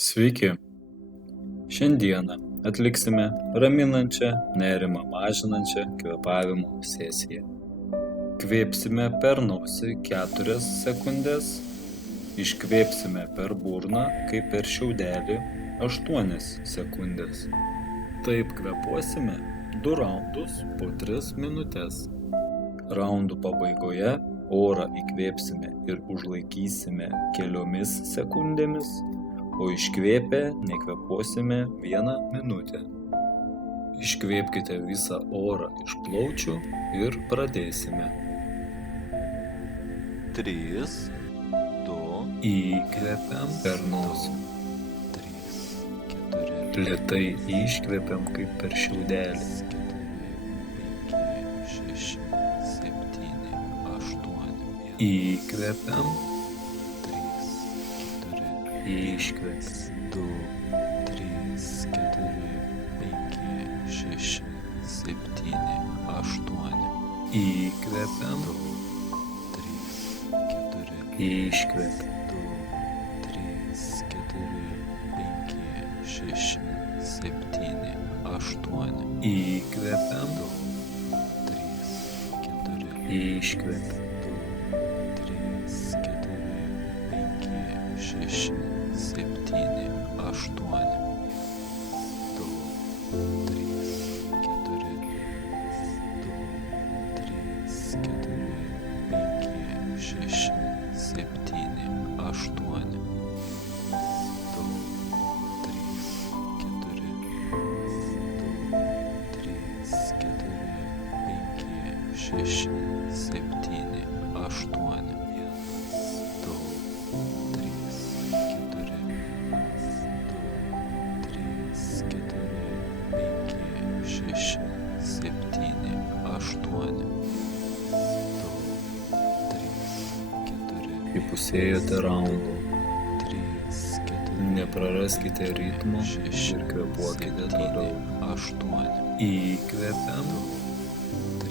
Sveiki! Šiandieną atliksime raminančią, nerimą mažinančią kvėpavimo sesiją. Kvėpsime per nosį 4 sekundes, iškvėpsime per burną kaip per šiaudelį 8 sekundes. Taip kvėpuosime 2 raundus po 3 minutes. Raundų pabaigoje orą įkvėpsime ir užlaikysime keliomis sekundėmis, o iškvėpę nekvėpuosime 1 minutę. Iškvėpkite visą orą iš plaučių ir pradėsime. 3, 2, Įkvepiam per nosį. 3, 4, Lėtai iškvepiam kaip per šiaudelį. 5, 6, 7, 8, Įkvepiam, 3, 4, iškvepiam. 2, 3, 4, 5, 6, 7, 8, Įkvepiam, 3, 4, iškvepiam. 2, 3, 4, 5, 6, 7, 8, Įkvepiam, 3, 4, iškvepiam. 2, 3, 4, 5, 6, 7, 8, 2, 3, 4, 2, 3, 4, 5, 6, 7, 8, 2, 3, 4, 2, 3, 4, 5, 6, 7, 8, 2, 3, 4, 2, 3, 4, 5, 6, 7, 8, 2, 3, 4, Įpusėjote raundų. 3, 4, Nepraraskite ritmo 6, ir kvėpuokite toliau. 8, Įkvepiam, 3,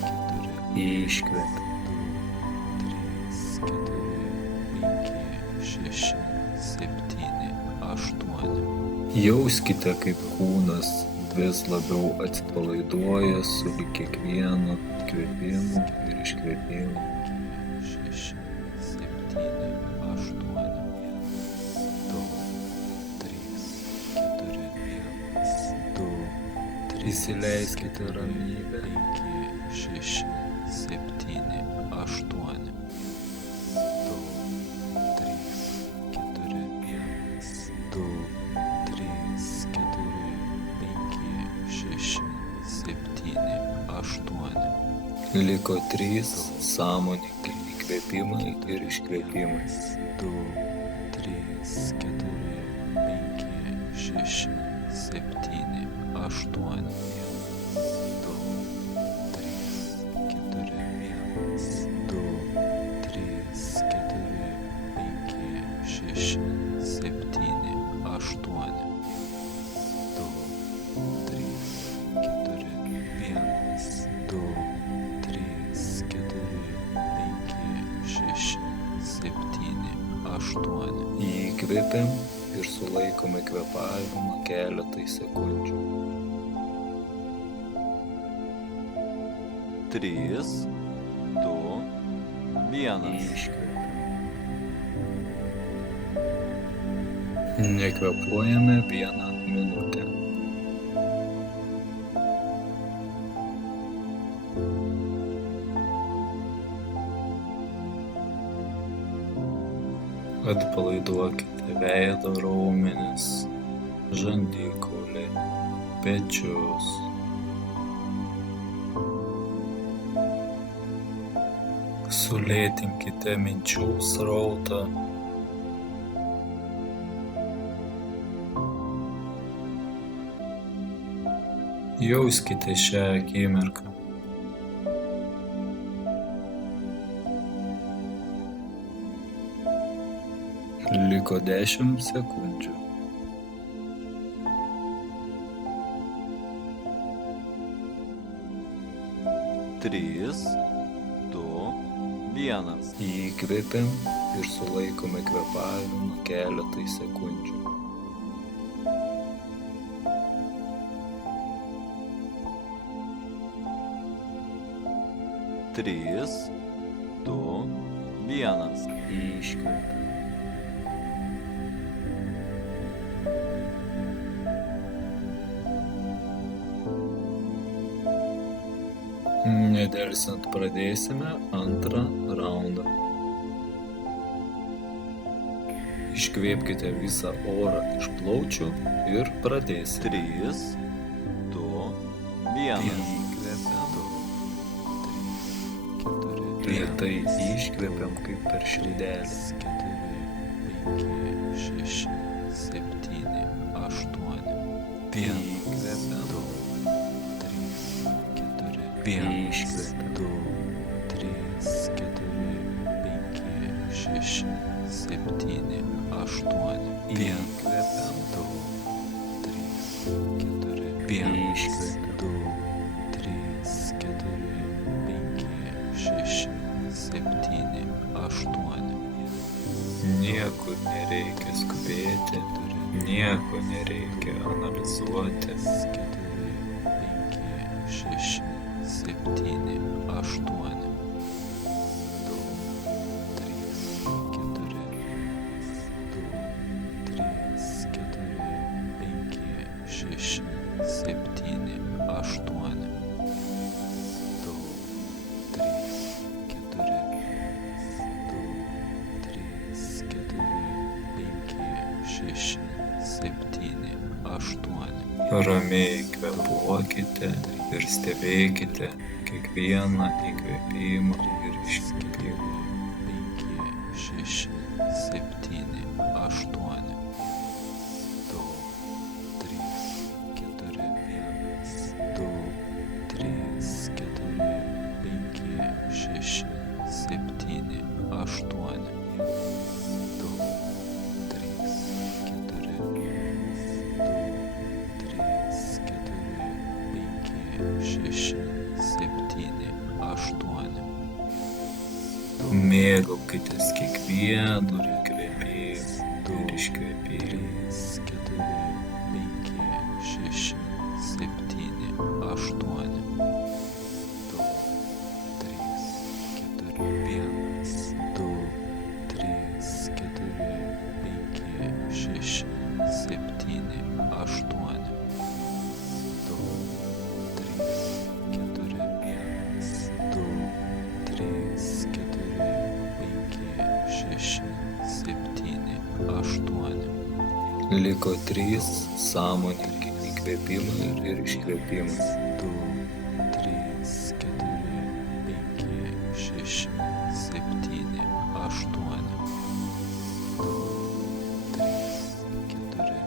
4, iškvepiam. 3, 4, 5, 6, 7, 8, Jauskite, kaip kūnas vis labiau atsipalaiduoja su kiekvienu kvėpimu ir iškvėpimu. 6, 7, 8, 2, 3, 4, 2, 3, Įsileiskite ramybę. 5, 6, 7, 8, 2, 3, 4, 2, 3, 4, 5, 6, 7, 8, Liko 3 sąmoningi įkvėpimai ir iškvėpimai. 2, 3, 4, 5, 6, 7, 8, 2, 3, 4, 2, 3, 4, 5, 6, 7, 8, 2, 3, 4, 2, 3, 4, 5, 6, 7, 8, Įkvėpiam ir sulaikome kvėpavimą keletai sekundžių. 3, 2, 1. Iškvepiam. Nekvėpuojame 1 minutę. Atpalaiduokite veido raumenis, žandikaulį, pečius. Sulėtinkite minčių srautą. Jauskite šią akimirką. Liko 10 sekundžių. 3, 2, 1. Įkvepiam ir sulaikome kvėpavimą keletai sekundžių. Trys, du, vienas. Iškvepiam. Nedelsiant pradėsime antrą raundą. Iškvėpkite visą orą iš plaučių ir pradėsime. 3, 2, 1. Lėtai iškvėpiam kaip per šildelį. 4, 5, 6, 7, 8. Įkvepiam. 2, 3, 4. Iškvepiam. 2, 3, 4, 5, 6, 7, 8. Įkvepiam. 2, 3, 4. Iškvepiam. 2, 3, 4, 5, 6, 7, 8. Niekur nereikia skubėti, nieko nereikia analizuoti. 4, 5, 6, 7, 8. 2, 3, 4. 2, 3, 4, 5, 6, 7, 8. 2, 3, 4. 2, 3, 4, 5, 6, 7, 8. Ramiai kvėpuokite ir stebėkite kiekvieną įkvėpimą ir iškvėpimą. 5, 6, 7, 8. 2, 3, 4, 2, 3, 4, 5, 6, 7, 8. 2, 3, 4, 2, 3, 4, 5, 6, 7, 8. Mėgaukitės kiekvienu įkvėpimu ir iškvėpimu. 4, 5, 6, 7, 8. 2, 3, 4, 1. 2, 3, 4, 5, 6, 7, 8. 2, 3, 4, 1. 2, 3, 4, 5, 6, 7, 8. Liko 3 sąmoningi įkvėpimai ir iškvėpimai. 2, 3, 4, 5, 6, 7, 8. 2, 3, 4,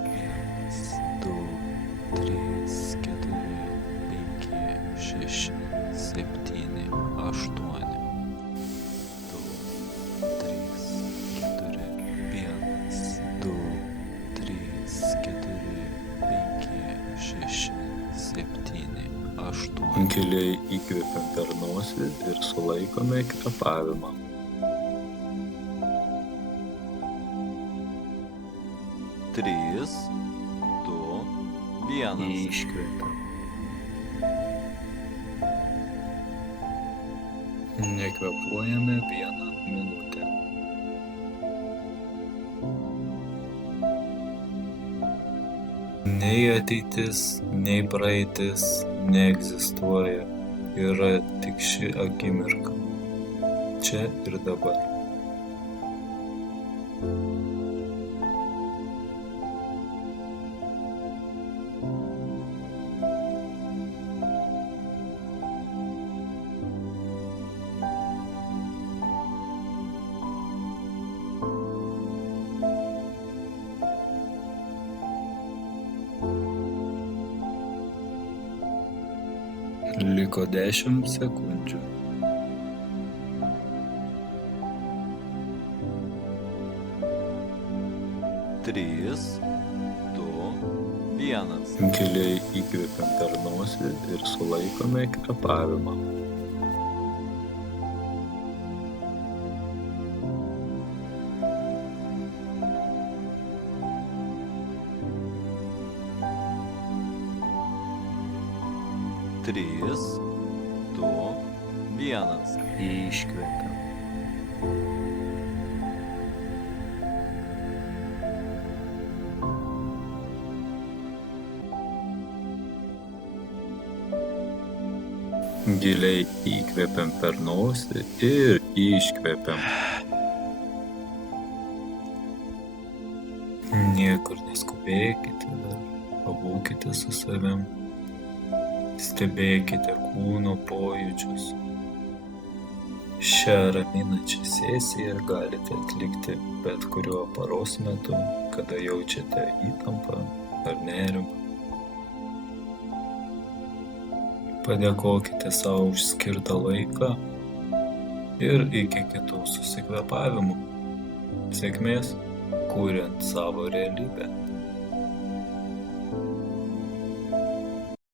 2, 3, 4, 5, 6, 7, 8. 2, 3, 4, 1. 2, 3, 4, 5, 6, 7, 8. Giliai įkvėpiam per nosį ir sulaikome kvėpavimą. 3, 2, 1. Iškvėpiam. Nekvėpuojame 1 minutę. Nei ateitis, nei praeitis neegzistuoja. Yra tik ši akimirka. Čia ir dabar. Liko 10 sekundžių. Trys, du, vienas. Giliai įkvėpiam per nosį ir sulaikome kvėpavimą. 3, 2, 1. Iškvepiam. Giliai įkvepiam per nosį ir iškvepiam. Niekur neskubėkite dar, pabūkite su savim. Stebėkite kūno pojūčius. Šią raminančią sesiją galite atlikti bet kuriuo paros metu, kada jaučiate įtampą ar nerimą. Padėkokite savo už skirtą laiką ir iki kitų susikvėpavimų. Sėkmės, kuriant savo realybę.